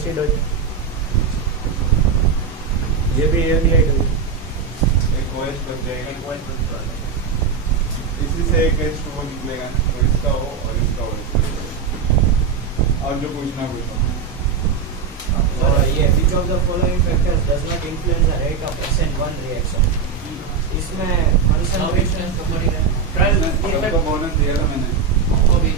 Acid हो जाए। ये भी एल्डिहाइड हो जाए, एक OH बन जाएगा, इसी से एक H2O निकलेगा, तो इसका O और इसका OH। और जो पूछना पूछो। ये which of the following factors does not influence the rate of SN1 reaction? इसमें concentration सबको बोनस दिया था मैंने,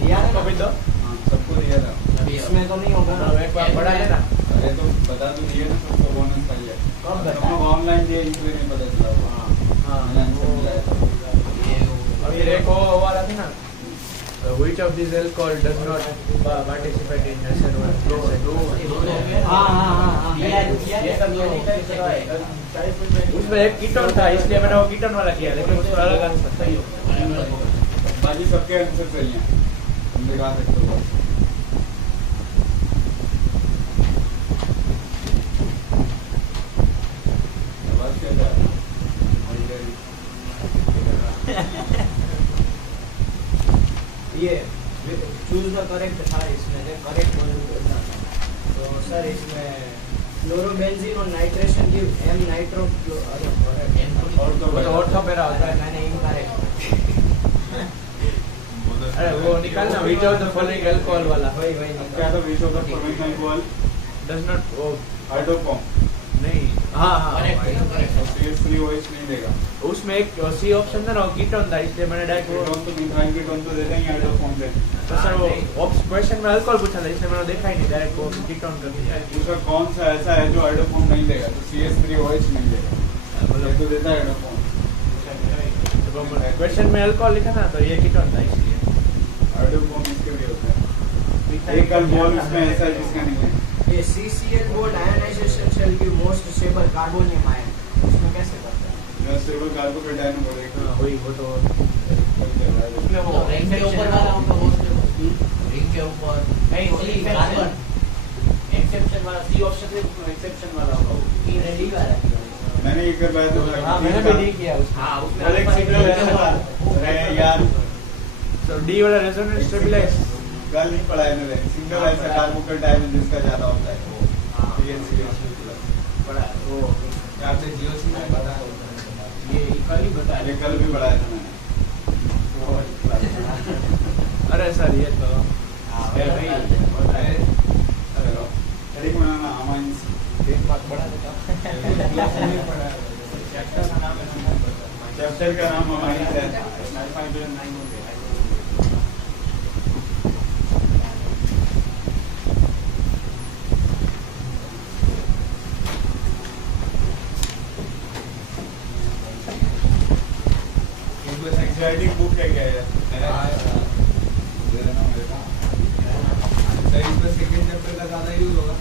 दिया है ना? कभी तो हाँ सबको दिया था। इसमें तो नहीं होगा ना? एक बार पढ़ा लेना। अरे तो बता तो दिए ना सबको बोनस का लिया। कब हम बताया? लोग ऑनलाइन दिए इसलिए नहीं पता चला। मैंने आंसर मिलाया था। अभी एक वो वाला था ना, which of these alcohol does not participate in SN1? हाँ उसमें एक कीटोन था, इसलिए मैंने वो कीटोन वाला किया, लेकिन उसमें अलग आंसर था। बाकी सबके आंसर सही हैं, तुम दिखा सकते हो। बस क्या था? ये चूज द करेक्ट था इसमें, करेक्ट बोलना था। तो सर इसमें फ्लोरोबेंजीन और नाइट्रेशन गिव M नाइट्रो और तो मेरा होता है। मैंने इनकरेक्ट। अरे वो निकालना, which of the following alcohol वाला वही क्या था? Which of the following alcohol does not वो हाइड्रोफॉर्म नहीं, हाँ CH3OH नहीं देगा। उसमें एक सी ऑप्शन था ना, वो कीटोन था, इसलिए मैंने डायरेक्ट वो। कीटोन तो मिथाइल कीटोन तो दे देंगे हाइड्रोफॉर्म से। तो सर वो क्वेश्चन में अल्कोहल पूछा था, इसलिए मैंने देखा ही नहीं, डायरेक्ट वो कीटोन कर दिया। दूसरा कौन सा ऐसा है जो हाइड्रोफॉर्म नहीं देगा? तो CH3OH नहीं देगा, ये तो देता है हाइड्रोफॉर्म। क्वेश्चन में अल्कोहल लिखा था, तो ये कीटोन था इसलिए। हाइड्रोफॉर्म इसके भी होता है। एक अल्कोहल इसमें ऐसा है जिसका नहीं है। ये CCl बोर्ड आयनाइजेशन शेल की मोस्ट स्टेबल कार्बोनियम आयन, इसमें कैसे करते हैं? जो स्टेबल कार्बोकेटायन बोलेगा। हाँ वही, वो तो उसमें वो रिंग के ऊपर वाला होगा वो रिंग के ऊपर नहीं, कार्बन एक्सेप्शन वाला सी ऑप्शन से एक्सेप्शन वाला होगा वो की रेडी वाला। मैंने एक करवाया तो हाँ मैंने भी नहीं किया उसमें। हाँ उसमें और एक सिग्नल है ना, अरे यार तो डी वाला रेजोनेंस स्टेबलाइज कल नहीं पढ़ा है मैंने। सिंगल ऐसा कार्बोकेटायन जिसका ज्यादा होता है वो बड़ा वो क्या आपने जीओसी में पढ़ा है? ये कल ही बताया। ये कल भी पढ़ाया था मैंने। अरे सर ये तो अरे लो एडिक बनाना अमाइंस एक बात बड़ा देता। चैप्टर का नाम अमाइंस है। एंग्जाइटी बुक है क्या है? इसमें सेकंड चैप्टर का ज्यादा यूज होगा।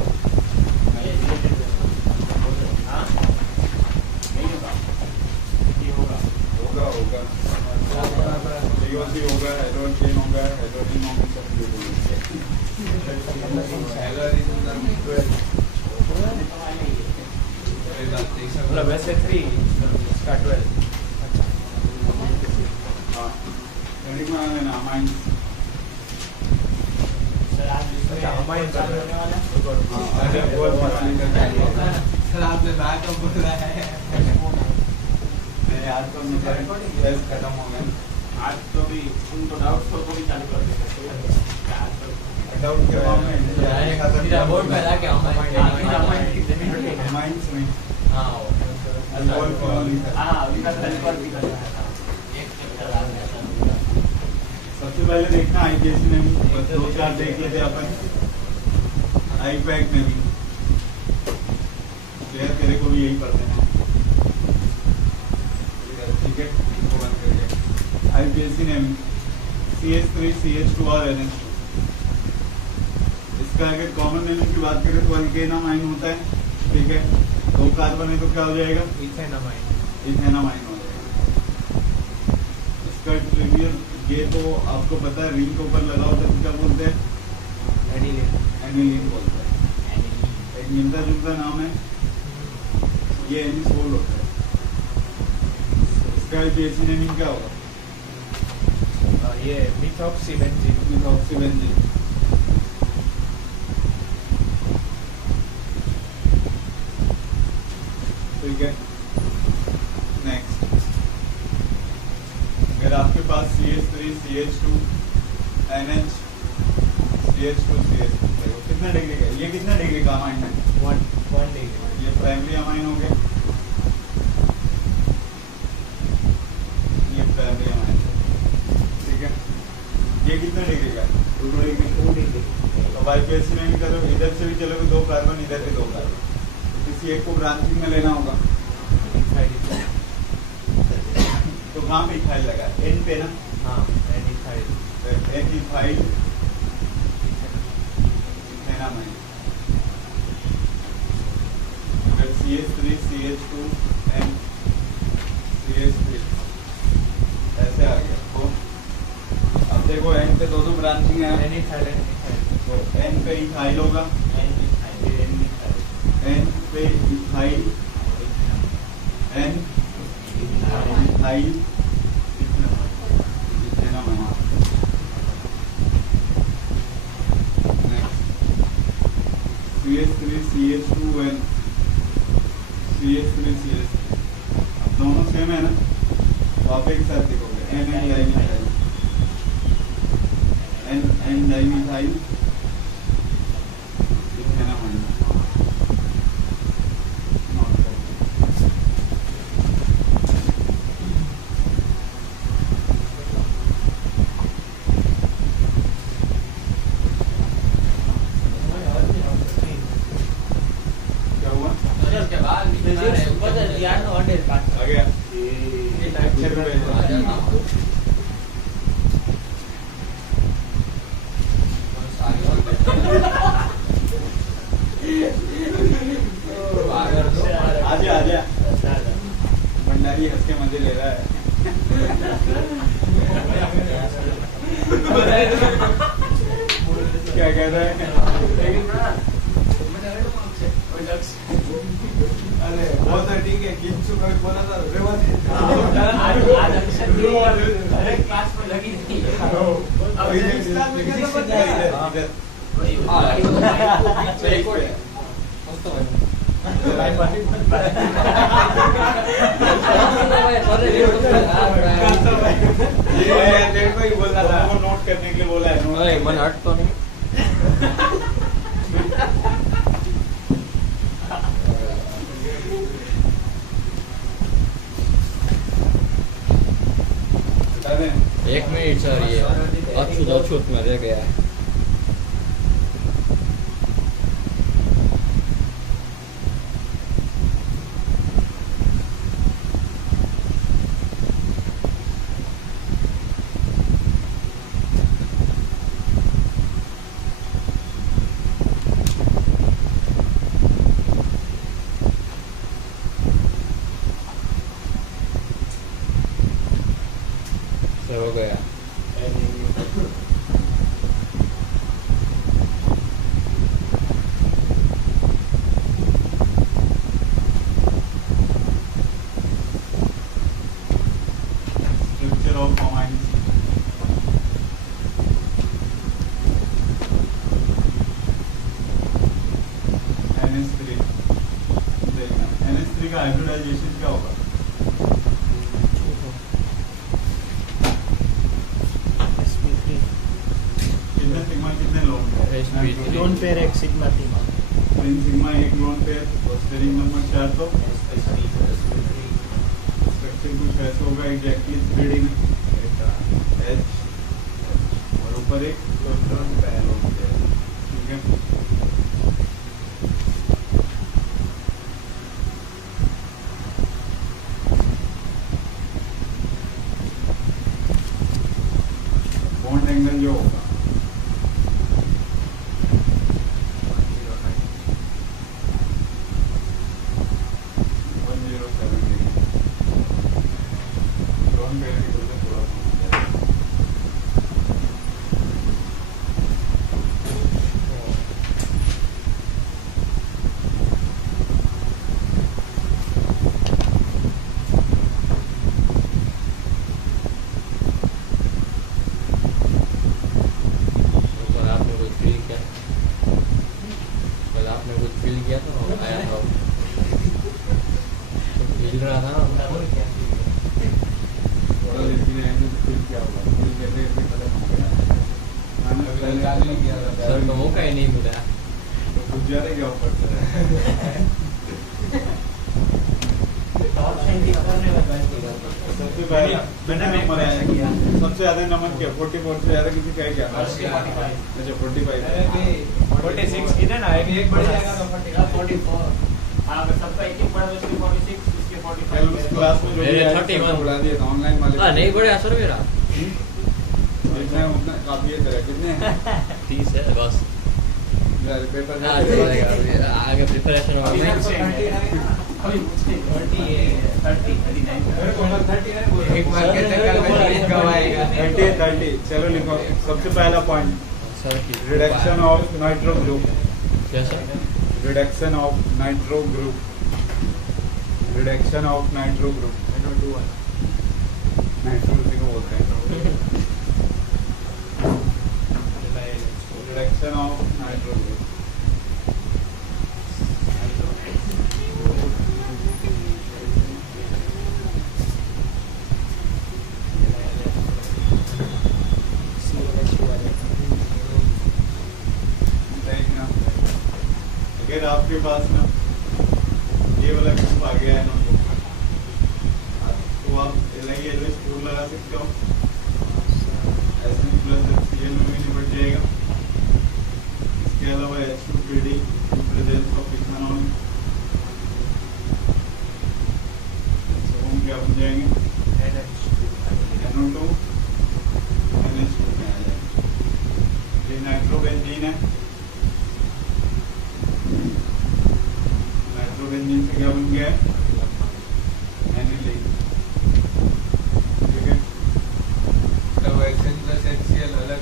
होगा जीओसी होगा, हाइड्रोजन होगा, हाइड्रोजन होगा, सब मतलब वैसे 3 इसका 12। हाँ एडिक बनाना है ना अमाइंस। सर आज अच्छा हमारे होने वाला सर आपने बैकअप बोला है। नहीं आज तो टेस्ट खत्म हो गया। आज तो भी उन तो डाउट को भी चालू कर देंगे। डाउट के बाद में बोर्ड में ला के अमाइंस में हां अल्कोहल को हां विकास पर भी करना है। एक चैप्टर आ गया। सबसे पहले देखना आईपीएस में 2-4 देख लेते अपन। आईपैक में भी तेरे को भी यही पढ़ते हैं, ठीक है? इसको बंद करिए। आईपीएससी ने CH3 CH2 और NH2। इसका अगर कॉमन एलिमेंट की बात करें तो अल्केनामाइन होता है, ठीक है? 2 कार्बन है तो क्या हो जाएगा? इथेनामाइन। इथेनामाइन हो जाएगा। इसका ट्रिवियल ये तो आपको पता है, रिंग के ऊपर लगा होता है तो क्या बोलते हैं? एनिलीन बोलते हैं। एक मिलता जुलता नाम है, ये एनिसोल होता है। इसका आईपीएससी नेमिंग क्या होगा? ये मिथॉक्सीबेंजीन। मिथॉक्सीबेंजीन। CH2 NH CH2 CH2। देखो कितना डिग्री का, ये कितना डिग्री का अमाइन है? 1 डिग्री। ये प्राइमरी अमाइन हो गया, ये प्राइमरी अमाइन, ठीक है। ये कितना डिग्री का? 2 डिग्री। तो बाईपीएससी में भी करो, इधर से भी चलोगे 2 कार्बन, इधर से 2 कार्बन, किसी एक को ब्रांचिंग में लेना होगा। तो कहाँ पे इथाइल लगा? एन पे ना? हाँ, एन इथाइल इथेनामाइन। अगर CH3 CH2 N CH3 ऐसे आ गया तो अब देखो N पे दोनों ब्रांचिंग है, तो N पे इथाइल होगा, N पे ethyl, N ethyl ethanamine. CH3 CH2 N CH3 CH3, अब दोनों सेम है ना, तो आप एक साथ लिखोगे N dimethyl, N dimethyl ethanamine. क्या हुआ? उसके बाद आ गया आजा आजा, भंडारी हंस के मजे ले रहा है। क्या कह रहा है? अरे वो तो ठीक है, किंचु कभी बोला था क्लास में लगी थी। बोलना था, वो नोट करने के लिए बोला है। मन हट तो नहीं। बता दें 1 मिनट सर, ये अछूत में रह गया है। हो गया। Structure of amines. NH3 देखना, NH3 का हाइब्रिडाइजेशन क्या होगा? कितने सिग्मा कितने लोन पेयर? लोन पेयर एक सिग्मा थीमा। 3 सिग्मा 1 लोन पेयर, और स्टेरिंग नंबर 4 तो स्ट्रक्चर कुछ ऐसा होगा एग्जैक्टली 3D में, H और ऊपर एक लोन पेयर, ठीक है। बॉन्ड एंगल जो होगा 107 डिग्री, लोन पेयर की वजह से थोड़ा सा आपने कुछ फील किया तो आया था, फील रहा था ना थोड़ा लेकिन फील क्या होगा, फील कैसे सर को मौका ही नहीं मिला। तो गुजारे क्या ऊपर से ऑप्शन की करने में गलती कर दी। सबसे पहले मैंने नंबर आया किया सबसे ज्यादा नंबर क्या 44 से ज्यादा किसी का है क्या? अच्छा 45 46 की ना एक बढ़ जाएगा तो 44। हाँ अगर सबका एक बढ़ा तो इसके 46 इसके कल 45 उस क्लास में जो मेरे भी आया 31 सबको बुला दिया था ऑनलाइन वाले नहीं बढ़िया सर मेरा जितने उतना काफी है तेरा कितने हैं 30 है बस। यार पेपर आगे प्रिपरेशन होगा। एक बार कहते हैं कल कब आएगा 30 चलो लिखो सबसे पहला पॉइंट सर की रिडक्शन ऑफ नाइट्रो ग्रुप कैसा reduction of nitro group reduction of nitro group nitro उसी को बोलते हैं रिडक्शन ऑफ नाइट्रो ग्रुप देखना अगर आपके पास ना ये वाला ग्रुप आ गया है ना तो आप LI स्कोर लगा सकते हो SN प्लस HCl में भी निपट जाएगा। इसके अलावा H2PD प्रेजेंस ऑफ इथेनॉल क्या बन जाएंगे NO2 NH2 में आ जाएंगे। ये नाइट्रोबेंजीन है नाइट्रोबेंजीन से क्या बन गया है एनिलीन ठीक है तो एक्सेल प्लस HCl अलग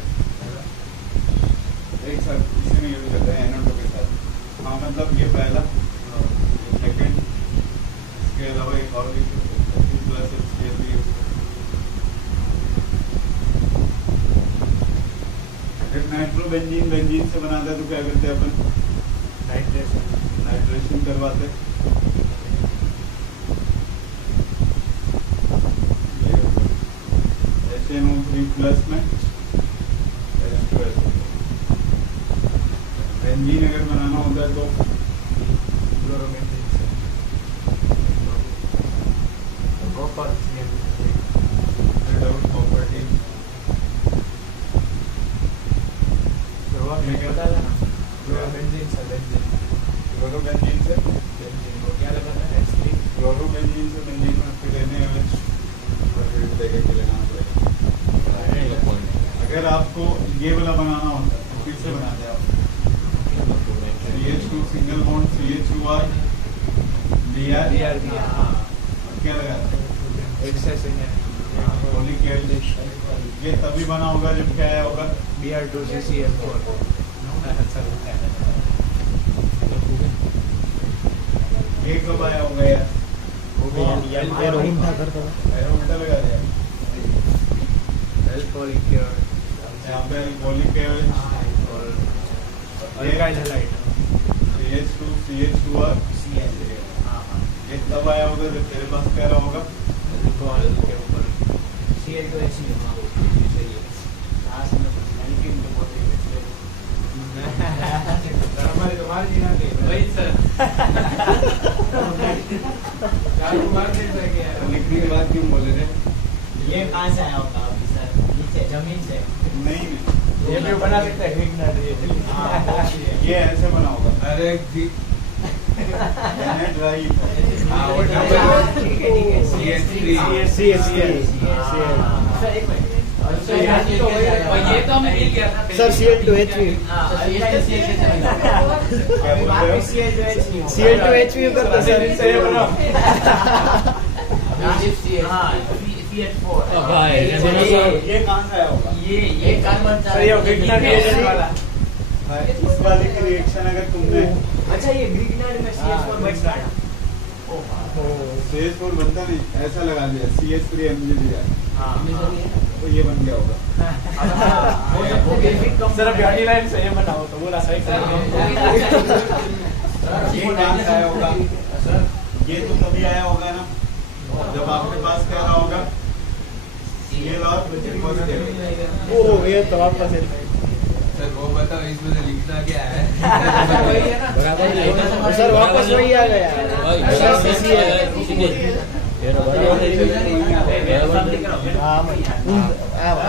एक साथ इसी में यूज करते हैं NO2 के साथ। हाँ मतलब ये पहला ये सेकंड इसके अलावा एक और भी प्लस HCl भी यूज करते हैं। नाइट्रोबेंजीन बेंजीन से बनाता है तो क्या करते हैं अपन नाइट्रेशन करवाते HNO3 प्लस में बेंजीन अगर बनाना होता है तो क्लोरोबेंजीन से क्या लगाना है क्लोरोबेंजीन से बेंजीन में फिर NaOH और फिर देखे के लेना पड़ेगा। अगर आपको ये वाला बनाना होता है तो फिर से बनाते हैं आप CH2 single bond CH2R Br क्या लगाते हैं होलिक एसिड। ये तभी बना होगा जब क्या आया होगा Br2CCl4 ये कब आया होगा यार एरोमेटा लगा दिया अल्कोहलिक यहाँ पे होलिक एसिड और अल्काइल हैलाइड CH2 CH2R ये तब आया होगा जब तेरे पास क्या रहा होगा अल्कोहल के ऊपर CL2HCl हमारे तुम्हारे जी ना वही सर लिखने के बाद क्यों बोले थे ये कहाँ से आया होगा अभी सर नीचे जमीन से नहीं ये भी बना सकते हैं ग्रीक नट ये ऐसे बना होगा अरे ड्राई ठीक है CH3 सर एक मिनट ये तो हमें मिल गया था सर CL2HV क्या बोल रहे हो CL2HV करता सर CH4 भाई ये कहाँ से आया होगा ये कार्बन सही हो ग्रीक नट वाला इस वाले की रिएक्शन अगर तुमने अच्छा ये ग्रीक नट में CH4 बैठता है CH4 बनता नहीं ऐसा लगा दिया CH3Mg दिया तो ये बन गया होगा सर ब्यूटी लाइन से ये बनाओ तो बोला सही ये कहाँ से आया होगा ये तो तभी आया होगा ना जब आपके पास क्या रहा होगा CL और ओह ये तो आपका सर सर वो बताओ इसमें से लिखना क्या है? वही है ना बराबर सर वापस वही आ गया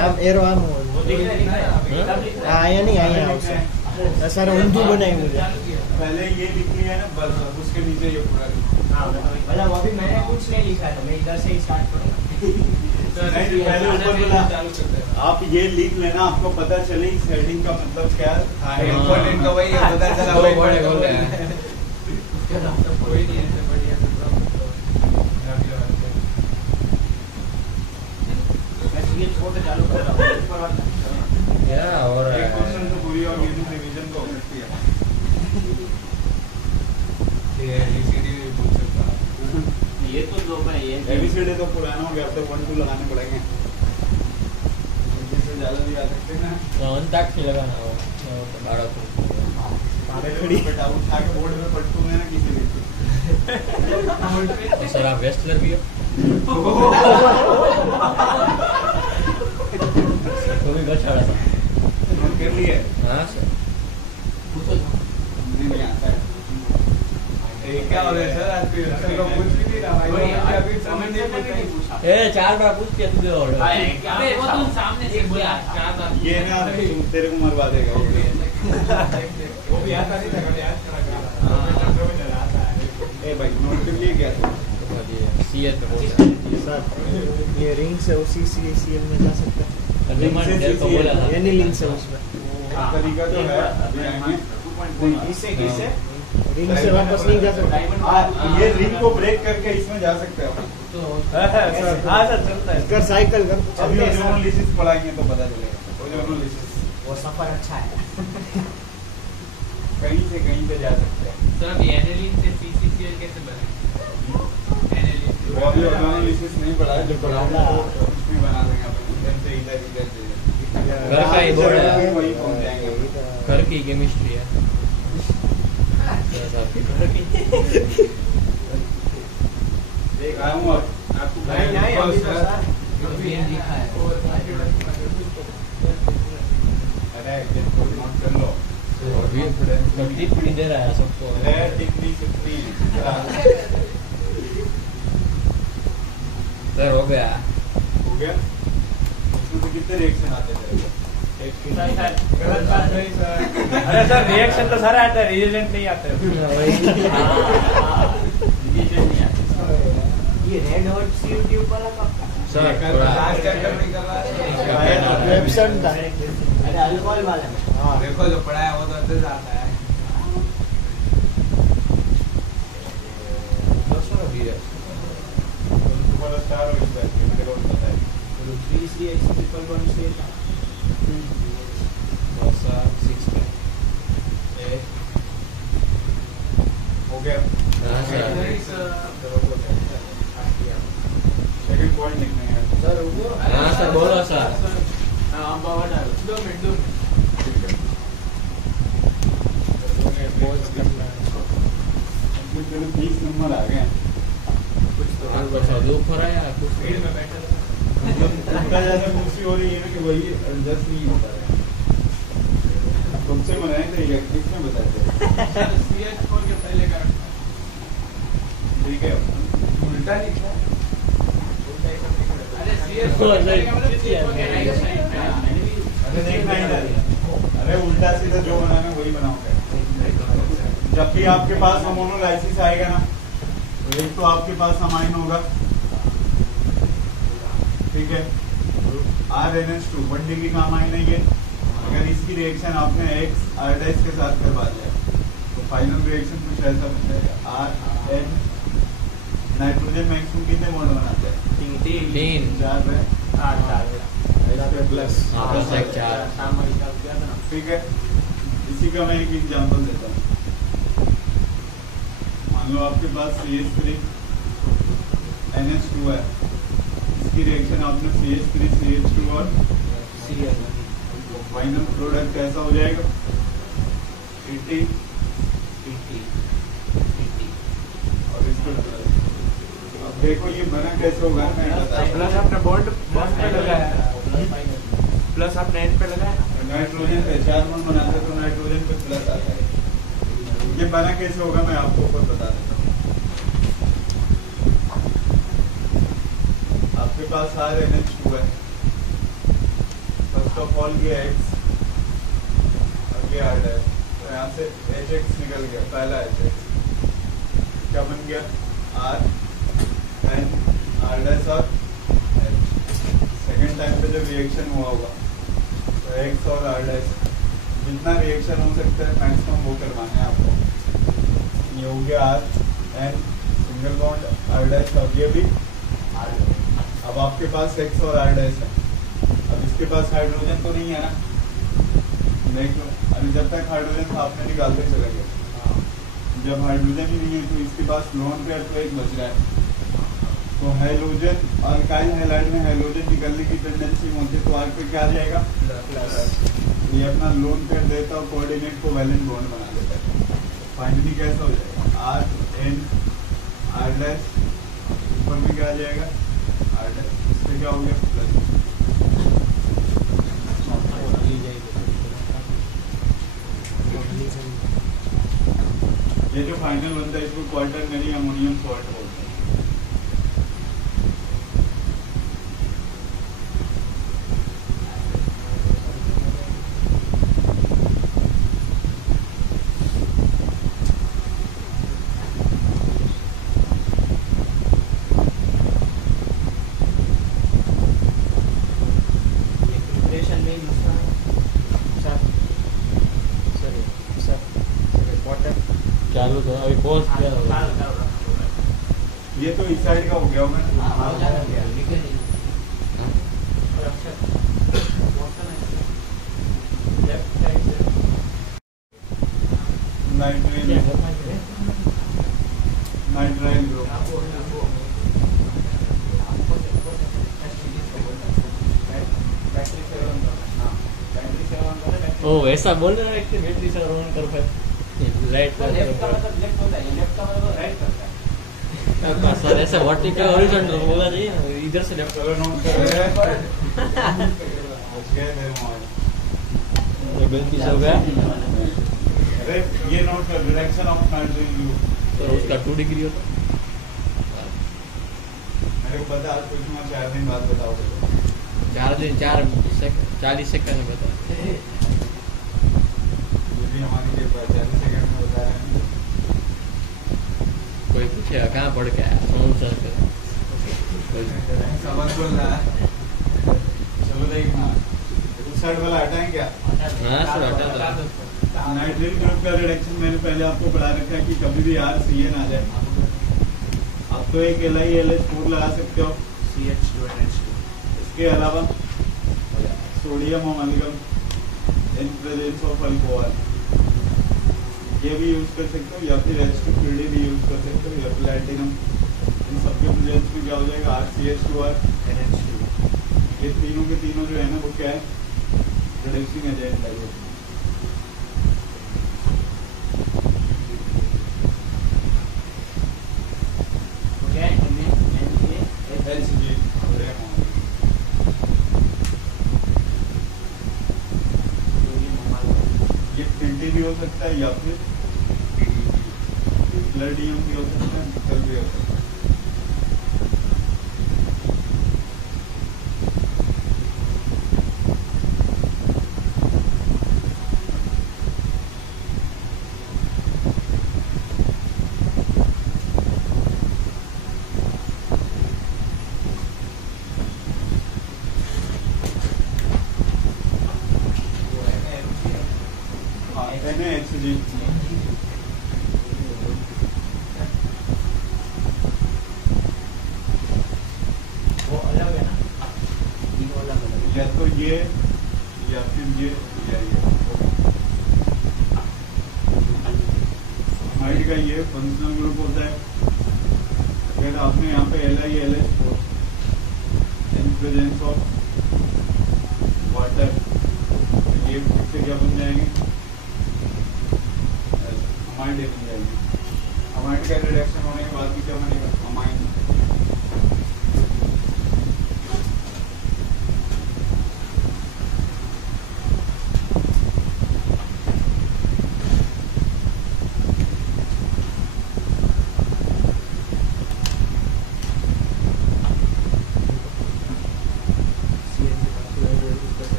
આમ એરો આમ અહીંયા નહીં અહીંયા આવશે સર ઊંધું બનાવ્યું છે पहले ये लिख लिया ना बस उसके नीचे ये पूरा मतलब अभी मैंने कुछ नहीं लिखा था, मैं इधर से ही स्टार्ट करूँगा। नहीं पहले ऊपर बोला आप ये लिख लेना, आपको पता चले इस हेडिंग का मतलब क्या था। इम्पोर्टेंट तो वही है, पता चला वही पढ़े बोल रहे हैं। कोई नहीं है बढ़िया ये छोड़ के चालू कर रहा हूँ ऊपर वाला क्या हो रहा एक क्वेश्चन है? तो पूरी और ये रिवीजन को करती है। ये एबीसीडी भी पूछ सकता है। ये तो दो भाई ये एबीसीडी तो पुराना हो गया, अब तो 1 2 लगाने पड़ेंगे। इससे ज्यादा भी आ सकते हैं ना। અંતાક્ષરી લગાના હોય તો બાળકો बेटा उठा के बोर्ड में पटकूंगा ना किसी भी। સર આ વેસ્ટલર બી તો બી બચાડા नोट कर लिए? હા સર नहीं आता है। ये क्या हो रहा है सर? आज भी सर को पूछ भी नहीं रहा भाई। वही लोग अभी कमेंट समझ में नहीं नहीं पूछा એ ચાર વાર પૂછ કે તું દેવો अबे वो तुम सामने से बोला क्या था ये ना तेरे को मरवा देगा ये भी। वो भी आता नहीं था कभी, आज खड़ा करा। आता है। ए भाई नोट कर लिए क्या तू? સીએસ पे बोल सर ये रिंग से उसी CCL में जा सकता है, डिमांड डेल को बोला था एनी लिंक से उसमें तरीका तो है अभी आएंगे। इससे किससे रिंग से वापस नहीं जा सकता। ये रिंग को ब्रेक करके इसमें जा सकते हो। हाँ सर चलता है, कर साइकिल कर अभी ओजोनोलिसिस पढ़ाएंगे तो पता चलेगा। ओजोनोलिसिस वो सफर अच्छा है। कहीं से कहीं पे जा सकते हैं। सर अभी एनालिन से CCCL कैसे बने एनालिन वो अभी ओजोनोलिसिस नहीं पढ़ा है, जो पढ़ाऊंगा वो कुछ भी बना देंगे अपन इधर से इधर इधर से। घर का ही बोर्ड है। वही पहुंच जाएंगे। घर की केमिस्ट्री है देख आया हूँ अब आपको नहीं नहीं अभी तो सर अभी लिखा है अरे इसको नोट कर लो। टिप्पणी दे रहा है सबको अरे टिप्पणी सिप्पणी सर हो गया हो गया। उसमें से कितने रिएक्शन आते थे? गलत बात नहीं सर। अरे सर रिएक्शन तो सारे आते हैं, रिएजेंट नहीं आते। ये रेड हॉट CUT ऊपर का सर कल थोड़ा आज चक्कर नहीं कर रहा है। वेबसाइट था, अरे अल्कोहल वाला में। हाँ देखो जो पढ़ा है वो तो अंदर से आता है। तुम्हारा स्टार हो इसका मेरे को पता है। 3CH111 हो गया। हाँ सर सेकंड पॉइंट लिखना है सर वो हाँ सर बोलो सर हम पावर डाल 2 मिनट इसमें 20 नंबर आ गए। कुछ दुख हो रहा है या कुछ भीड़ में बैठा था। इतना ज्यादा खुशी हो रही है ना कि वही एडजस्ट नहीं होता है। तुमसे बनाए थे ये किसने बताया था? CH4 के पहले का ठीक है। उल्टा लिखा है। उल्टा ही सब लिखा है। अरे तो नहीं, अरे देखना ही नहीं। अरे उल्टा सीधा जो बनाना है वही बनाओगे। जब भी आपके पास अमोनोलाइसिस आएगा ना तो एक तो आपके पास अमाइन होगा, ठीक है। RNH2 1 डिग्री का अमाइन है ये। अगर इसकी रिएक्शन आपने X आयोडाइज के साथ करवा दिया तो फाइनल रिएक्शन कुछ ऐसा बन जाएगा। RN नाइट्रोजन मैक्सिमम कितने बॉन्ड बनाते हैं? 3 4 है प्लस हाँ बस एक 4 ठीक है। इसी का मैं एक एग्जांपल देता हूँ। मान लो आपके पास CH3 NH2 है, इसकी रिएक्शन आपने CH3 CH2 और फाइनल प्रोडक्ट कैसा हो जाएगा? ET और इसको अब देखो ये बना कैसे होगा मैं बताता हूँ। प्लस आपने बॉन्ड पे लगाया है। प्लस आपने एंड पे लगाया है। नाइट्रोजन पे 4 बॉन्ड बनाते हैं तो नाइट्रोजन पे प्लस आता है। ये बना कैसे होगा मैं आपको ऊपर बता देता हूँ। आपके पास NH2 है, फर्स्ट ऑफ ऑल ये X और ये R है, तो यहाँ से HX निकल गया, पहला HX क्या बन गया R N R डैश और H। सेकेंड टाइम पे जब रिएक्शन हुआ होगा तो X और R डैश जितना रिएक्शन हो सकता है मैक्सिमम वो करवाना है आपको। ये हो गया R N single bond R dash और ये भी R। अब आपके पास X और R डैश है, अब इसके पास हाइड्रोजन तो नहीं है ना, देख लो अभी जब तक हाइड्रोजन था आपने निकालते चले गए, जब हाइड्रोजन ही नहीं है तो इसके पास लोन पेयर तो एक बच रहा है। तो हाइड्रोजन अल्काइल हैलाइड में हाइड्रोजन निकलने की टेंडेंसी होती है तो आगे पे क्या आ जाएगा प्लस। ये अपना लोन पेयर देता है, कोऑर्डिनेट को वैलेंट बॉन्ड बना देता है। फाइनली कैसा हो जाएगा R N R डैश, ऊपर में क्या आ जाएगा R डैश, इससे क्या हो गया प्लस। ये जो फाइनल बनता है इसको क्वार्टरनरी अमोनियम सॉल्ट बोलते हैं। चालू तो अभी पॉज किया होगा। ये तो इस साइड का हो गया होगा नाइट्राइल ग्रुप। ओ ऐसा बोल रहा है कि बैटरी से ऑन कर पाए राइट पर लेफ्ट का मतलब लेफ्ट होता है, लेफ्ट का मतलब राइट करता है। सर ऐसा वर्टिकल हॉरिजॉन्टल होना चाहिए ना, इधर से लेफ्ट चलो नोट कर रहे हैं गलती से हो गया अरे ये नोट कर डायरेक्शन ऑफ नाइट्राइल ग्रुप। तो उसका 2 डिग्री होता। मेरे को पता आज कुछ मैं 4 दिन बाद बताओगे 40 सेकंड में बता। हमारी के 40 सेकंड में बता रहे हैं। कोई पूछेगा कहाँ पढ़ के आया, समझ समझ बोल रहा है। चलो देखना उस साइड वाला हटाएं क्या। हाँ सर हटा दो। नाइट्राइल ग्रुप का रिडक्शन मैंने पहले आपको पढ़ा रखा है कि कभी भी RCN आ जाए आप तो एक LiLH4 लगा सकते हो, CH2NH2। इसके अलावा sodium amalgam in presence of alcohol ये भी यूज कर सकते हो, या फिर H2PD भी यूज कर सकते हो, या प्लैटिनम। इन सबके प्रेजेंस में क्या हो जाएगा RCH2 NH2। ये तीनों के तीनों जो है ना वो क्या है रिडक्शन एजेंट है। ये TNT भी हो सकता है या फिर प्लेटिनम भी हो सकता है, निकल भी हो सकता है। NaHG वो अलग है ना, तीनों अलग अलग। या तो ये या फिर ये या ये। हाइड का ये फंक्शनल ग्रुप होता है। अगर आपने यहाँ पे LiLH4 in presence of water ये फिर क्या बन जाएंगे अमाइड बन जाएंगे। अमाइड का रिडक्शन होने के बाद भी क्या बनेगा अमाइड।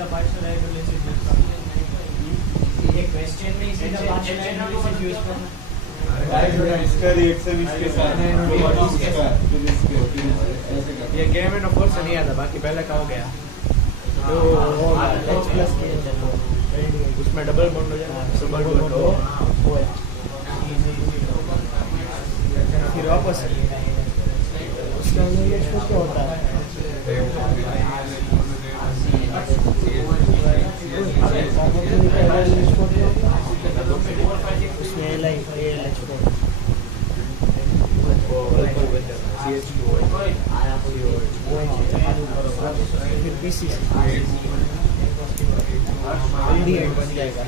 सीधा पार्शियल हाइड्रोलिसिस ये क्वेश्चन में सीधा पार्शियल हाइड्रोलिसिस यूज करना इसका रिएक्शन इसके साथ ये गेम में फोर्स नहीं आता, बाकी पहले का हो गया तो उसमें डबल बॉन्ड हो जाएगा, डबल बॉन्ड हो फिर वापस उसका क्या होता है उसमें फिर पीसीसी एल्डिहाइड बन जाएगा।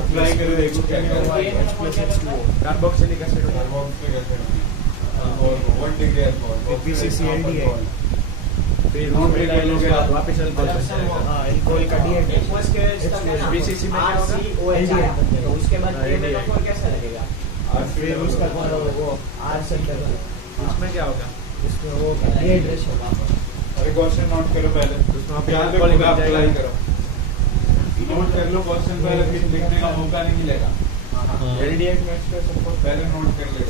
अप्लाई करो, देखो क्या कार्बोक्सिलिक एसिड और 1 डिग्री पीसीसी एल्डिहाइड फिर नॉन रिलायबल वापस अल्कोहल का डीहाइड बीसीसी में क्या होगा एल्डिहाइड, तो उसके बाद KMnO4 कैसा लगेगा? फिर उसका वो R सेंटर उसमें क्या होगा, उसमें वो डिहाइड्रेशन होगा। अरे क्वेश्चन नोट करो पहले, उसमें आप यहाँ पे अल्कोहल पूरा बन अप्लाई जाएगा। करो, नोट कर लो क्वेश्चन पहले, फिर लिखने का मौका नहीं मिलेगा। एल्डिहाइड में एक्सप्रेशन को पहले नोट कर ले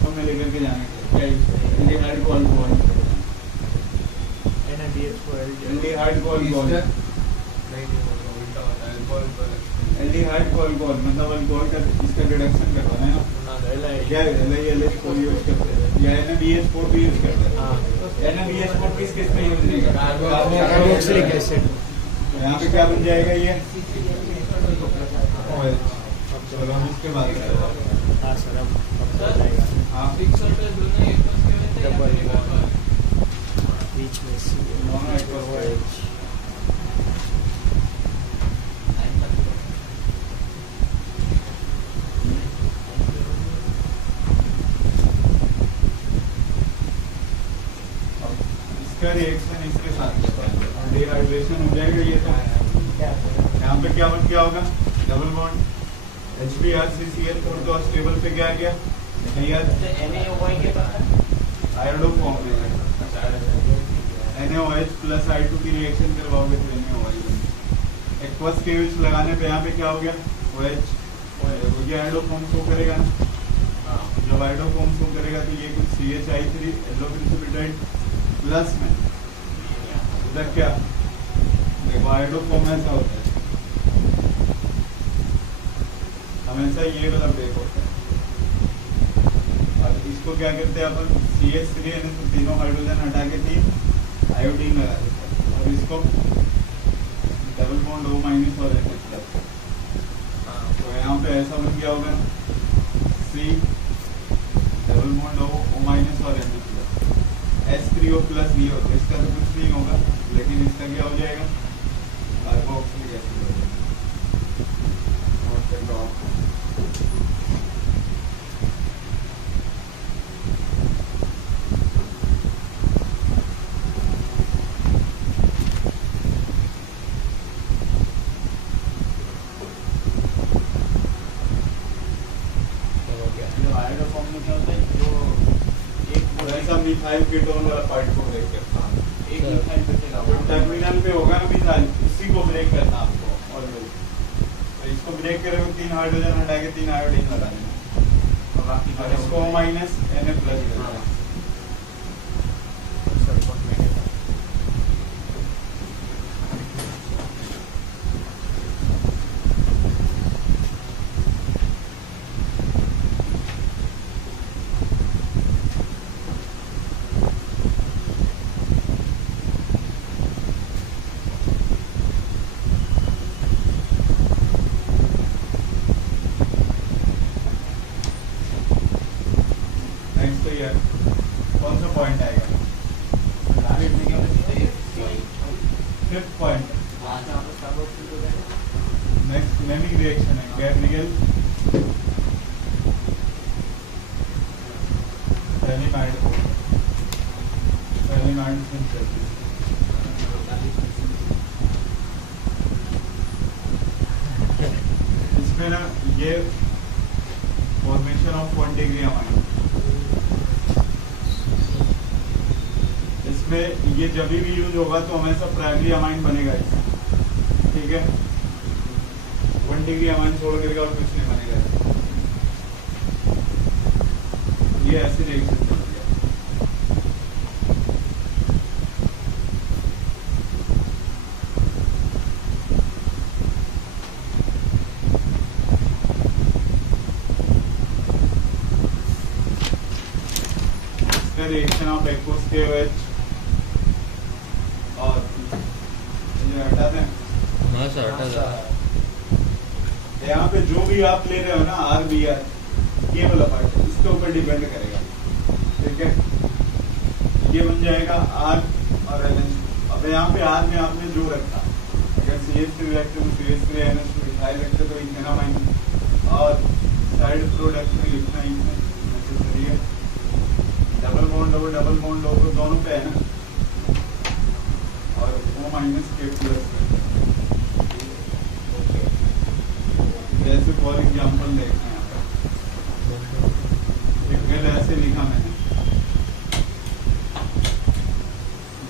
तो मैं लेकर के जाने के क्या एल्डिहाइड को अल्कोहल NaBH को एल्डिहाइड को अल्कोहल एल्डिहाइड को अल्कोहल मतलब अल्कोहल का इसका रिडक्शन करवाना है ना, क्या LiLH को यूज करते हैं या NaBH4 भी यूज करते हैं। NaBH4 किस में यूज नहीं करते, कार्बोक्सिलिक एसिड। यहाँ पे क्या बन जाएगा ये चलो हम इसके बाद हाँ सर अब जाएगा हाँ डबल बीच में सी दोनों एक इसका रिएक्शन इसके साथ डिहाइड्रेशन हो जाएगा। ये तो यहाँ पे क्या बन क्या होगा, डबल बॉन्ड HBrCCl4 तो स्टेबल पे क्या गया आयोडो फॉर्म में NaOH प्लस I2 की रिएक्शन करवाओगे तो NaOH एक्वस केविल्स लगाने पे यहाँ पे क्या हो गया OH, ये आयोडो फॉर्म शो करेगा ना, जब आयोडो फॉर्म शो करेगा तो ये कुछ CH3 येलो प्रिसिपिटेट प्लस में इधर क्या देखो आयोडो फॉर्म ऐसा होता है, हमेशा ये वाला ब्रेक होता है। और इसको क्या करते हैं अपन CH3 यानी तो तीनों हाइड्रोजन हटा के 3 आयोडीन लगा देते हैं और इसको डबल बॉन्ड O- और NH प्लस। तो यहाँ पे ऐसा बन गया होगा C डबल बॉन्ड O- और NH प्लस H3O प्लस भी होता है, इसका तो कुछ नहीं होगा लेकिन इसका क्या हो जाएगा कार्बोक्सिलिक एसिड हो जाएगा। नोट कर लो आप। मिथाइल कीटोन वाला पार्ट को ब्रेक करना, एक मिथाइल टर्मिनल पे होगा ना मिथाइल, उसी को ब्रेक करना आपको। और तो इसको ब्रेक करोगे 3 हाइड्रोजन हटा के 3 आयोडीन लगा देना और इसको O- Na प्लस देना। कौन सा पॉइंट आएगा, 5th point angle selenide synthesis. इसमें ना ये फॉर्मेशन ऑफ 1 डिग्री अमाइन, इसमें ये जब भी यूज होगा तो हमेशा प्राइमरी अमाइन बनेगा इसमें, ठीक है। 1 डिग्री अमाइन छोड़ करके और कुछ नहीं बनेगा। ये ऐसे रिएक्शन चल गया। इसका रिएक्शन ऑफ एक्वस KOH और ये हटा दें। हाँ सर हटा दो। यहाँ पे जो भी आप ले रहे हो ना RBR, ये वाला पार्ट है, इसके ऊपर डिपेंड करेगा, ठीक है। ये बन जाएगा R और NH। अब यहाँ पे R में आपने जो रखा, अगर CH3 रखते तो CH3 NH2 इथाइल रखते तो इथेनामाइन, और साइड प्रोडक्ट में लिखना इसमें नेसेसरी है। डबल बॉन्ड हो दोनों पे है ना, और O-K+। जैसे फॉर एग्जाम्पल देखते हैं यहाँ पे ऐसे लिखा मैंने,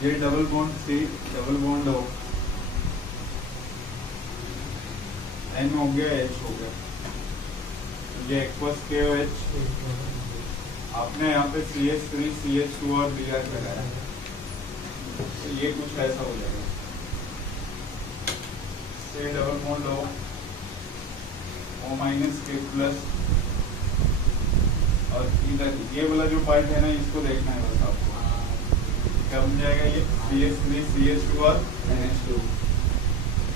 ये double bond C double bond O, N हो गया H हो गया, ये एक्वस KOH, आपने यहाँ पे CH3 CH2 और Br लगाया, तो ये कुछ ऐसा हो जाएगा। C double bond O, O-K+, और इधर ये वाला जो पार्ट है ना, इसको देखना है बस आपको, क्या बन जाएगा ये CH3 CH2 और NH2।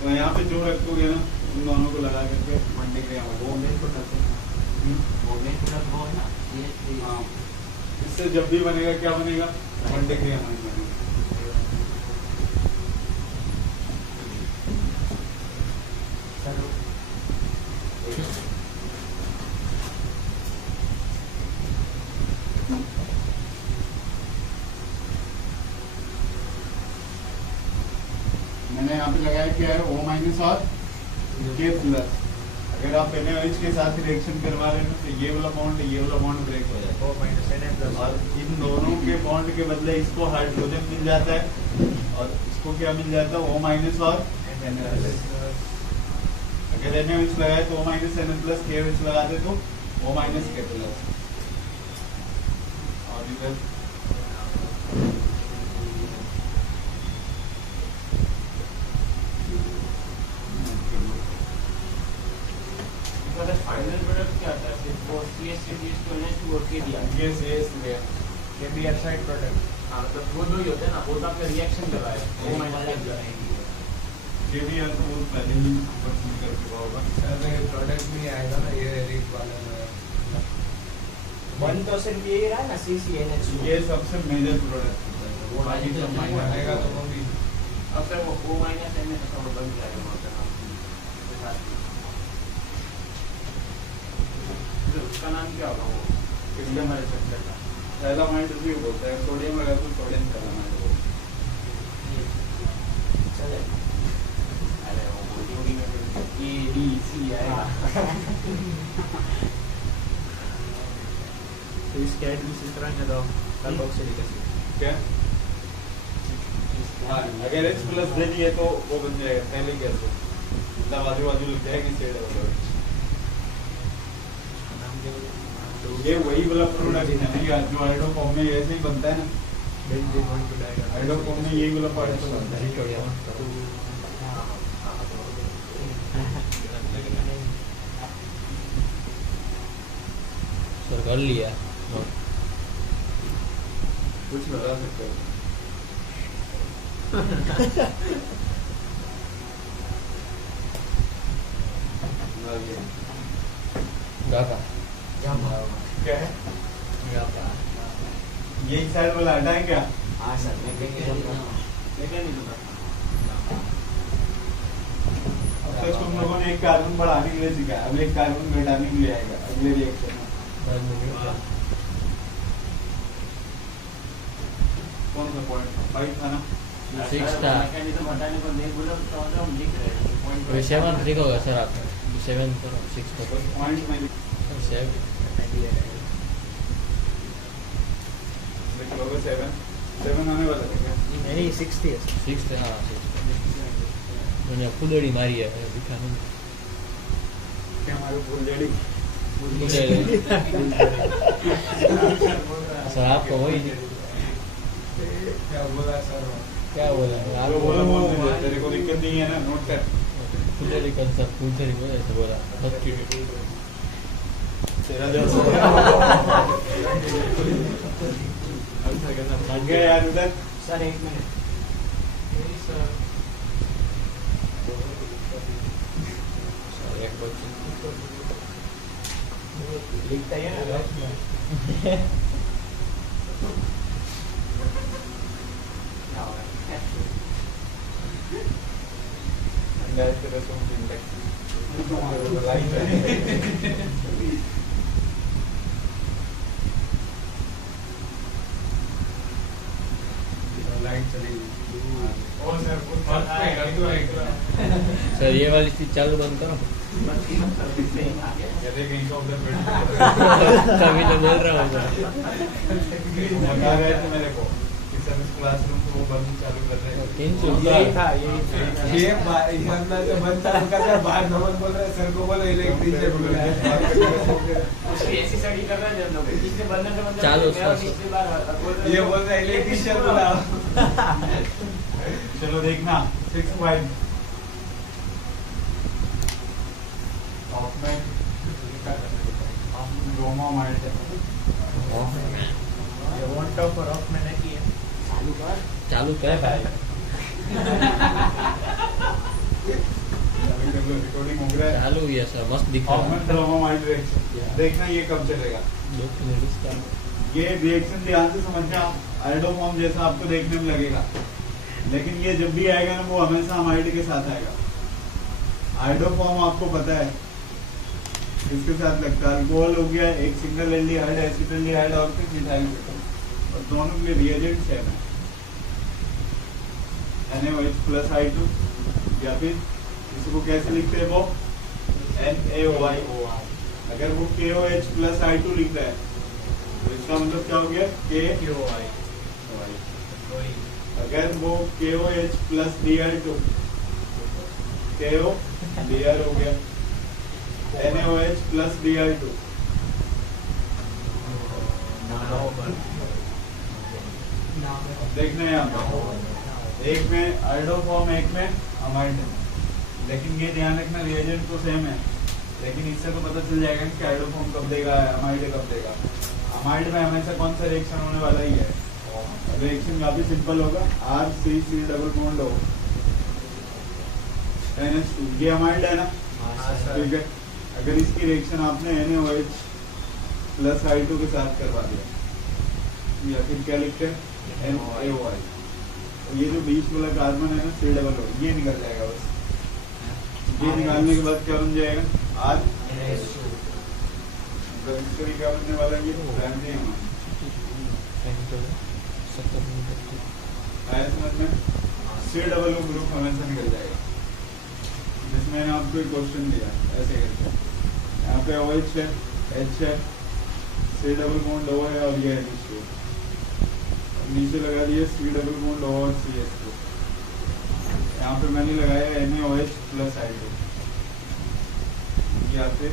तो यहाँ पे जो रखोगे ना, उन दोनों को लगा करके 1 डिग्री हाँ, इससे जब भी बनेगा क्या बनेगा, 1 डिग्री बनेगा। मैंने यहाँ पे लगाया क्या है, O- और K+। अगर आप NaOH के साथ रिएक्शन करवा रहे हैं तो ये वाला बॉन्ड ब्रेक हो जाता है, O- और इन दोनों के बॉन्ड के बदले इसको हाइड्रोजन मिल जाता है, और इसको क्या मिल जाता है, O- और Na+। अगर NaOH लगाए तो O-Na+, KOH लगाते तो O-K+। और इधर फाइनल प्रोडक्ट क्या आता है, सिर्फ वो CH3 NH2 और KBr। ये CH3 KBr साइड प्रोडक्ट। हाँ मतलब वो दो ही होते हैं ना, वो तो आपका रिएक्शन कर रहा है, वो KBr तो बहुत पहले ही परचेज कर चुका होगा। अरे प्रोडक्ट भी आएगा ना ये रेट वाला में। 1% भी यही रहा है ना CCNH2। ये सबसे मेजर प्रोडक्ट होता है, वो बाकी सब माइनर आएगा तो वो भी अब सर वो O-N सब बन जाएगा वहाँ पे। उसका नाम क्या होगा, वो किसके हमारे सेक्टर का सेलामाइड भी बोलता है, सोडियम लगा तो सोडियम सेलामाइड बोलता चले। अरे वो बोलियोगी में ABC आएगा। तो इसके ऐड भी इस तरह का कार्बोक्सिलिक एसिड। है। क्या हाँ, अगर H+ दे दिए तो वो बन जाएगा सैलिक एसिड, मतलब आजू बाजू लग जाएगी सेड वगैरह। ये वही वाला प्रोडक्ट है ना जो हाइड्रोफॉर्म में ऐसे ही बनता है ना, हाइड्रोफॉर्म में यही वाला पार्ट तो बनता है। सर कर लिया कुछ बता सकते हो? गाका क्या है? ये एक साइड वाला हटाएं क्या? हाँ सर, मैं कहीं लेकिन नहीं अब तक तुम लोगों ने एक कार्बन बढ़ाने के लिए सीखा, अब एक कार्बन घटाने के लिए आएगा अगले रिएक्शन में। कौन सा पॉइंट 5 था ना? 6 था। मैकेनिज्म हटाने को नहीं बोला तो हम लिख रहे हैं पॉइंट 7 ठीक होगा सर आपका। 7 करो 6 करो बस पॉइंट में लिख 7 लोगे 7 आने वाला है क्या? नहीं 6 थी 6 थे हाँ 6 मैंने फुलड़ी मारी है दिखा नहीं क्या हमारे फुलझड़ी सर आपको वही क्या बोला सर? क्या बोला जो बोला बोलने दे, तेरे को दिक्कत नहीं है ना, नोट कर। फुलड़ी कंसेप्ट फुलड़ी बोला ऐसे बोला सब्स्टिट्यूट तेरा जैसा लग गया यार उधर। सर 1 मिनट लिखता है ना सर ये वाली चीज चालू बंद करो तभी तो बोल रहा हूँ बता रहे थे मेरे को कि सर इस क्लासरूम को वो बंद चालू कर रहे हैं। यही था ये बंद चालू कर रहा है, बाहर नमन बोल रहा है, सर को बोला इलेक्ट्रीशियन बोल रहा है। ऐसी स्टडी कर रहे हैं हम लोग इससे बनने से मतलब चालू मैं और पिछली बार ये बोल रहा है इलेक्ट्रीशियन बोला। चलो देखना 6 पॉइंट ब्रोमोमाइड ये वन टॉप और ऑफ मैंने की है। चालू कर भाई रिकॉर्डिंग हो रहा है। चालू ही है सर मस्त दिख रहा है ब्रोमोमाइड रिएक्शन देखना ये कब चलेगा। ये रिएक्शन ध्यान से समझना, आयोडोफॉर्म जैसा आपको देखने में लगेगा, लेकिन ये जब भी आएगा ना वो हमेशा अमाइड के साथ आएगा। आयोडोफॉर्म आपको पता है इसके साथ लगता है, अल्कोहल हो गया, एक सिंगल एल्डिहाइड, एसिटाल्डिहाइड और फिर मिथाइल ग्रुप, और दोनों के रिएजेंट सेम है NaOH प्लस I2, या फिर इसको कैसे लिखते हैं वो NaOI। अगर वो KOH प्लस I2 लिख रहा है तो इसका मतलब क्या हो गया KOI। अगर वो KOH plus Br2 KO Br हो गया, NaOH प्लस Br2 देखना है यहाँ पर, एक में आयोडोफॉर्म एक में अमाइड है, लेकिन ये ध्यान रखना रिएजेंट तो सेम है, लेकिन इससे तो पता चल जाएगा कि आयोडोफॉर्म कब देगा अमाइड कब देगा। अमाइड में हमेशा कौन सा रिएक्शन होने वाला ही है, रिएक्शन काफी सिंपल होगा, RCC डबल बॉन्ड हो NH2, ये अमाइड है ना, ठीक है। अगर इसकी रिएक्शन आपने NaOH प्लस I2 के साथ करवा दिया या फिर क्या लिखते हैं NaOI, तो ये जो बीच वाला कार्बन है ना C डबल O, ये निकल जाएगा बस। ये निकालने के बाद क्या बन जाएगा R क्या बनने वाला है, ये आया समझ में। C डबल O ग्रुप हमेशा निकल जाएगा, जिसमें मैंने आपको एक क्वेश्चन दिया ऐसे करके, यहाँ पे OH है, H है, C डबल बॉन्ड O है और ये NH2, नीचे लगा दिए C डबल बॉन्ड O और CH2, यहाँ पे मैंने लगाया NaOH प्लस I2 या फिर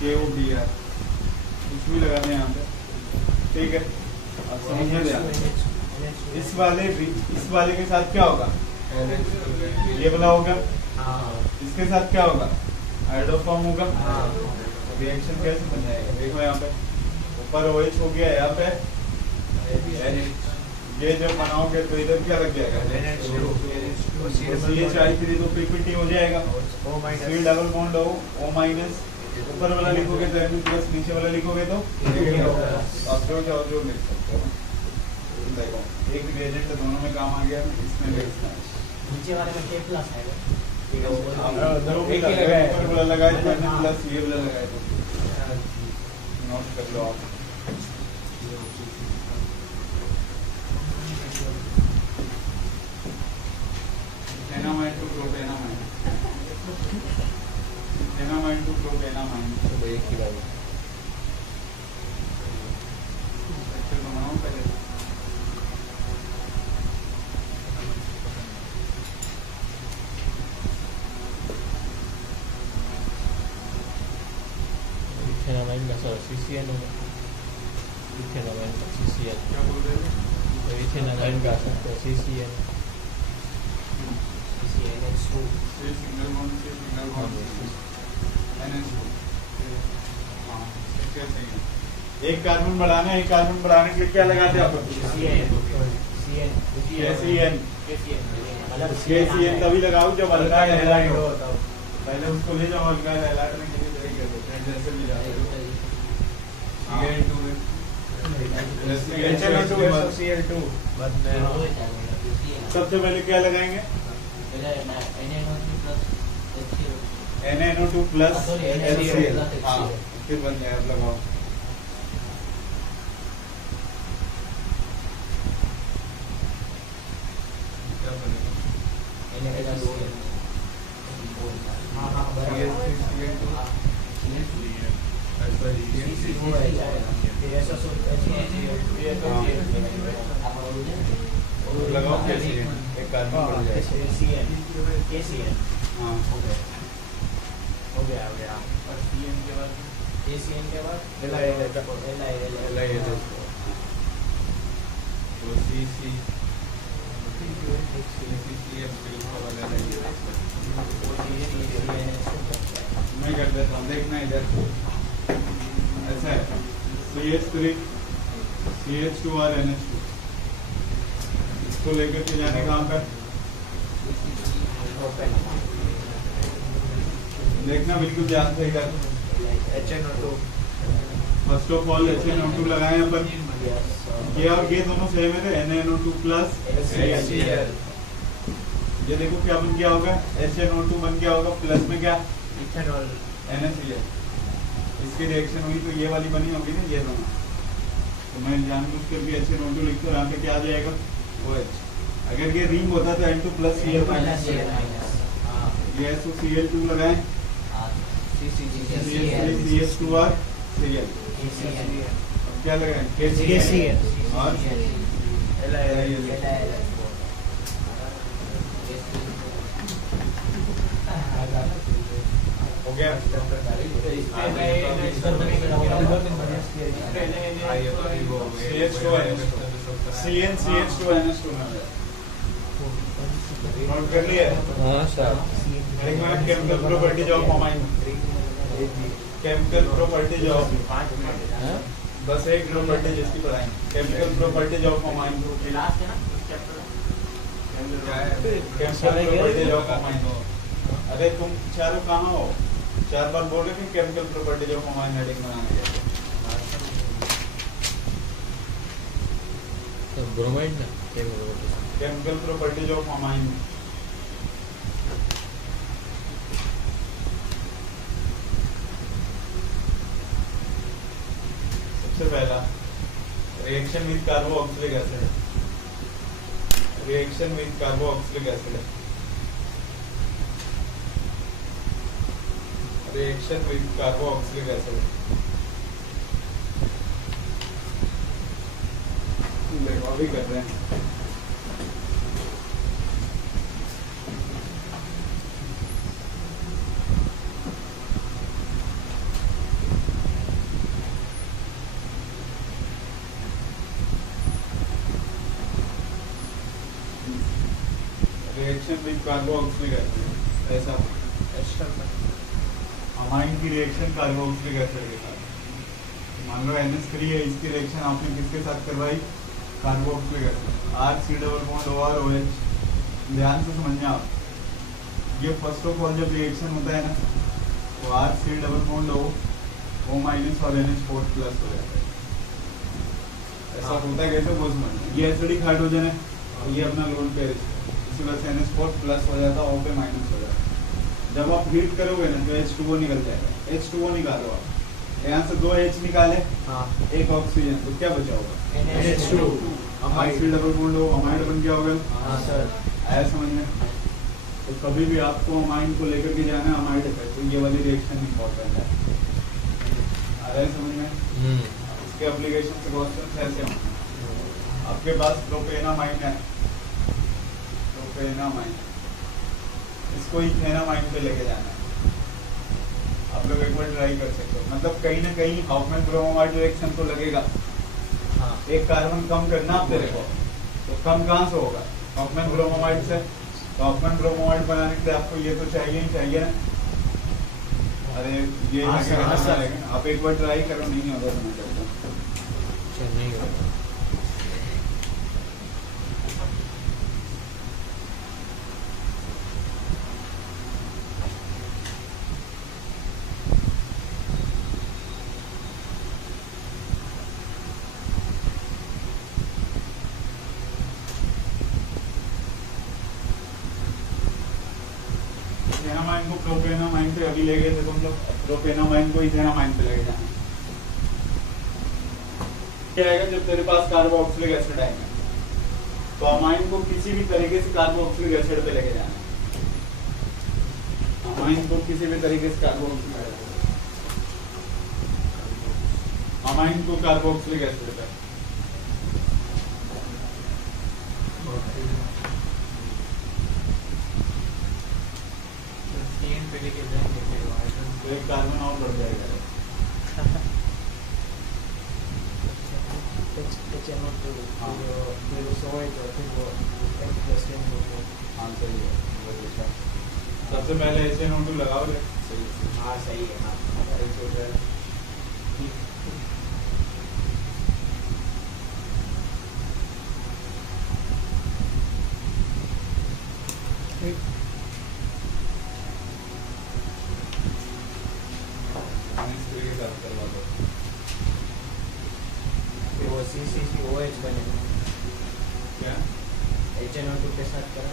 KOBr, कुछ भी लगा दें यहाँ पे, ठीक है। अब समझिए ध्यान, इस वाले के साथ क्या होगा, ये वाला होगा, इसके साथ क्या होगा आयोडोफॉर्म होगा, रिएक्शन कैसे बन जाएगा देखो यहाँ पे, ऊपर OH हो गया, यहाँ पे ये जब बनाओगे तो इधर क्या लग जाएगा CH3 तो PPT हो जाएगा, C double bond O minus, ऊपर वाला लिखोगे तो N प्लस, नीचे वाला लिखोगे तो आप जो चाहो जो लिख सकते हो। देखो एक रिएजेंट दोनों में काम आ गया, इसमें नीचे वाले में K प्लस है एक ही लगाया है। वाला लगाए तो NH प्लस ये वाला लगाए तो नोट कर लो आप। Enamine to propanamine, enamine to propanamine एक ही बात तो बनाओ पहले। इथेनामाइन का सॉरी CCN होगा, इथेनामाइन का CCN, क्या बोल रहे थे? तो इथेनामाइन का CCN, CCNH2 से सिंगल बॉन्ड से सिंगल बॉन्ड NH2। हाँ कैसे है? एक कार्बन बढ़ाना है, एक कार्बन बढ़ाने के लिए क्या लगाते हैं आप? KCN। KCN तभी लगाओ जब अल्काइल हैलाइड हो। पहले उसको ले जाओ अल्काइल हैलाइड में किसी तरह के देते हैं जैसे भी जाते हो। Cl2 बाद में सबसे पहले क्या लगाएंगे? NaNO2 plus HCl। हाँ फिर बन जाए, अब लगाओ। क्या बनेगा? लगाओ KCN, एक कार्बन बढ़ जाए। हाँ हो गया और CN के बाद KCN के बाद तो CC मैं कर देता हूँ, देखना इधर ऐसा है। CH3 CH2 और NH2 इसको लेकर के जाने कहाँ पे? देखना बिल्कुल ध्यान से इधर। HNO2 first of all HNO2 लगाए अपन, ये और ये दोनों सेम है तो NaNO2 प्लस HCl। ये देखो क्या बन गया होगा? HNO2 बन गया होगा, प्लस में क्या? Ethanol NaCl। इसकी रिएक्शन हुई तो ये वाली बनी होगी ना, ये दोनों। तो मैं जानबूझ कर भी HNO2 लिखता हूँ, यहाँ पे क्या आ जाएगा? OH। अगर ये रिंग होता तो N2 प्लस Cl माइनस, ये तो Cl2 लगाए, CH2 और Cl। अब क्या लगाए? KCN और हो गया। CN नोट कर लिया? हाँ सर, एक minute, chemical properties of amine, chemical properties of, बस एक प्रॉपर्टी जिसकी पढ़ाएंगे, chemical properties of amine, chemical properties of amine. अरे तुम चारों कहाँ हो? 4 बार बोल रहे थे chemical properties of amine heading बनाने के। तो ब्रोमाइड ना, केमिकल प्रॉपर्टीज ऑफ अमाइन। सबसे पहला reaction with carboxylic acid, reaction with carboxylic acid, reaction with carboxylic acid. देखो अभी कर रहे हैं। रिएक्शन विद कार्बोक्सिलिक एसिड, ऐसा अमाइन की रिएक्शन कार्बोक्सिलिक एसिड के साथ। मान लो NH3 है, इसकी रिएक्शन आपने किसके साथ करवाई? Carboxylic acid, RC double bond OR OH। ध्यान से समझना आप, ये फर्स्ट ऑफ ऑल जब रिएक्शन होता है ना, तो RC double bond O minus और NH4 प्लस हो जाता है। ऐसा होता है कैसे? वो समझ, ये एसिडिक हाइड्रोजन है, ये अपना लोन पेयर, इसी वजह से NH4 प्लस हो जाता है, O पे माइनस हो जाता है। जब आप हीट करोगे ना तो H2O निकल जाएगा। H2O निकालो आप, यहाँ से 2 H निकाले, हाँ, एक ऑक्सीजन, तो क्या बचा होगा? NH2 हाइड्रोक्साइड डबल बॉन्ड हो, अमाइड बन गया होगा। हाँ सर। आया समझ में? तो कभी भी आपको अमाइड को लेकर के जाना है अमाइड पे, तो ये वाली रिएक्शन इंपॉर्टेंट है। आ रहा है समझ में? इसके एप्लीकेशन से क्वेश्चन ऐसे होंगे। आपके पास प्रोपेनामाइन है, प्रोपेनामाइन, इसको इथेनामाइन पे लेके जाना है। आप लोग एक बार ट्राई कर सकते हो, मतलब कहीं ना कहीं हाफमैन ब्रोमोमाइड रिएक्शन तो लगेगा। हाँ, एक कार्बन कम करना आप तेरे को, तो कम कहाँ से होगा? हाफमैन ब्रोमोमाइड से। तो हाफमैन ब्रोमोमाइड बनाने के लिए आपको ये तो चाहिए ही चाहिए ना। अरे ये हाँ सर, हाँ सर। आप एक बार ट्राई करो, नहीं होगा तो मैं कहता हूँ। नहीं होगा। इथेनामाइन को प्रोपेनामाइन पे अभी ले गए थे तुम लोग, प्रोपेनामाइन को इथेनामाइन पे लेके जाना। क्या आएगा जब तेरे पास कार्बोक्सिलिक एसिड आएगा, तो अमाइन को किसी भी तरीके से कार्बोक्सिलिक एसिड पे लेके जाना। अमाइन को किसी भी तरीके से कार्बोक्सिलिक एसिड, अमाइन को कार्बोक्सिलिक एसिड पे। तो एक कार्बन और बढ़ जाएगा। हाँ सही है, सबसे पहले HNO2 लगाओ। हाँ सही है। हाँ वो CCCOH बनेगा क्या? HNO2 के साथ करा।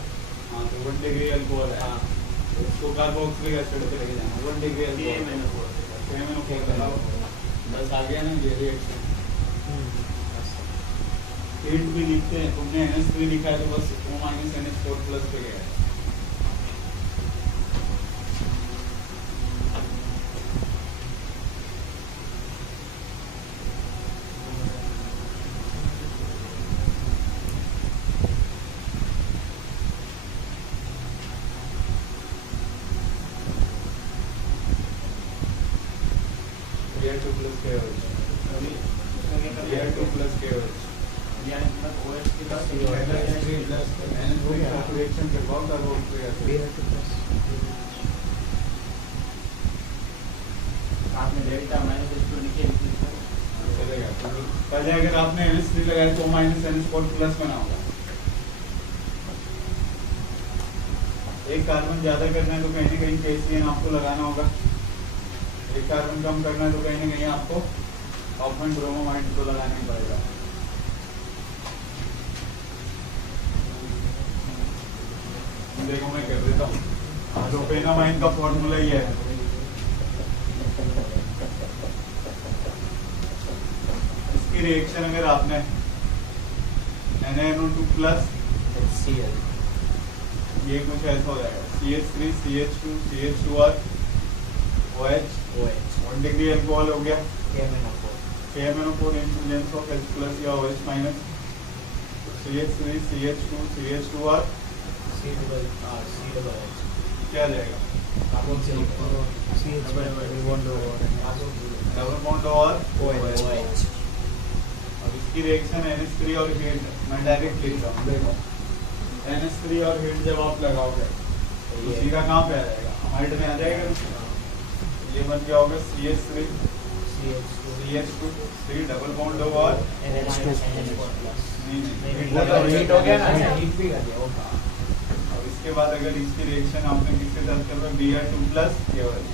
हाँ तो 1 डिग्री अल्कोहल है। हाँ, उसको कार्बोक्सिलिक एसिड पे लेके जाना। 1 डिग्री अल्कोहल लगाओ, बस आ गया ना ये रिएक्शन। हीट भी लिखते हैं, तुमने NH3 लिखा है तो बस O - NH4 प्लस पे गया है। Br2 plus KOH, Br2 plus KOH, NH3 plus NH3 का रिएक्शन करवाओ कार्बोक्सिलिक एसिड। साथ में डेल्टा माइनस H2 लिखिए। चलेगा। पहले अगर आपने NH3 लगाया तो -NH4 प्लस बना होगा। एक कार्बन ज्यादा करना है तो कहीं ना कहीं KCN आपको लगाना होगा। एक कार्बन कम करना है तो कहीं ना कहीं आपको हाफमैन ब्रोमोमाइड तो लगाना ही पड़ेगा। देखो मैं कर देता हूँ, प्रोपेनामाइन का फॉर्मूला ये है। इसकी रिएक्शन अगर आपने NaNO2 प्लस HCl ये कुछ ऐसा हो जाएगा, CH3 CH2 CH2R OH 1 degree alcohol हो गया। KMnO4 इंसुलेंस ऑफ H प्लस या OH minus, CH3 CH2 CH2R क्या आ जाएगा? डबल बॉन्ड और OH। अब इसकी रिएक्शन NH3 और हीट, मैं डायरेक्ट लिख रहा हूँ। देखो NH3 और हीट जब आप लगाओगे तो सीधा कहाँ पे आ जाएगा? अमाइड में आ जाएगा ना। ये बन गया होगा CH3 CH2 3 डबल बॉन्ड और हीट हो गया ना, हीट भी कर दिया वो। अब इसके बाद अगर इसकी रिएक्शन आपने किसके साथ कर रहे हो? Br2 plus KOH।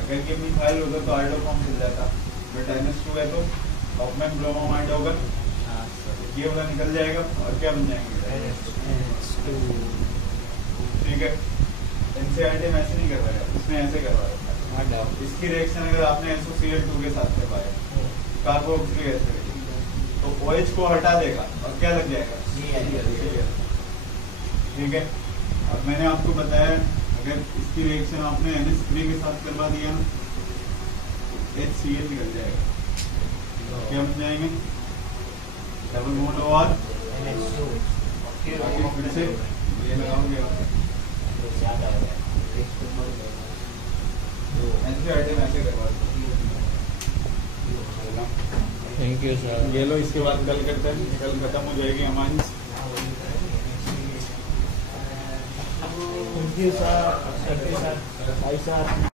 अगर ये मिथाइल होगा तो आयोडोफॉर्म मिल जाता, बट NH2 है तो हाफमैन ब्रोमोमाइड होगा। ये वाला निकल जाएगा और क्या बन जाएंगे? ठीक है। एनसीईआरटी में ऐसे नहीं करवाया, इसमें ऐसे करवाया। इसकी रिएक्शन अगर आपने SOCl2 के साथ करवाया कार्बोक्सिलिक एसिड, तो OH को हटा देगा और क्या लग जाएगा? ठीक है। अब मैंने आपको बताया अगर इसकी रिएक्शन आपने NH3 के साथ करवा दिया ना, HCl निकल जाएगा। क्या बन जाएंगे? डबल बॉन्ड और फिर से ये लगाओगे एनसीईआरटी में ऐसे करवा दो। Thank you sir. ये लो, इसके बाद कल करते हैं, कल खत्म हो जाएगी हमारी। Thank you sir, thank you sir, bye sir.